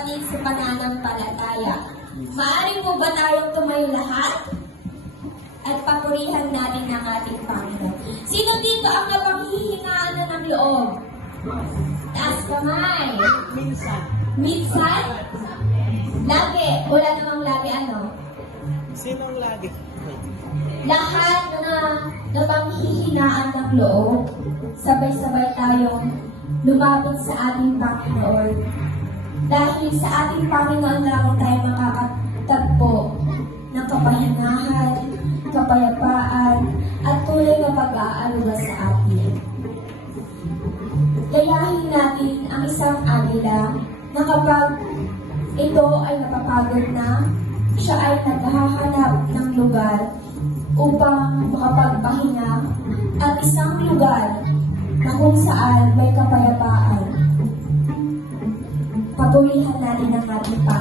kapatid sa pananampalataya. Maaari po ba tayong tumayo lahat? At papurihan natin ang ating Panginoon. Sino dito ang napanghihingaan na ng loob? Taas kamay. Minsan. Minsan? Lagi. Wala namang lagi ano? Sinong lagi? Lahat na napanghihinaan ng loob, sabay-sabay tayong lumapit sa ating Panginoon. Dahil sa ating Panginoon lamang tayo makakatagpo ng kapahingahan, kapayapaan, at tunay na pag-aaruga sa atin. Gayahin natin ang isang agila na kapag ito ay napapagod na, siya ay naghahanap ng lugar upang makapagpahinga at isang lugar na kung saan may kapayapaan. Papurihan natin ang ating Panginoon.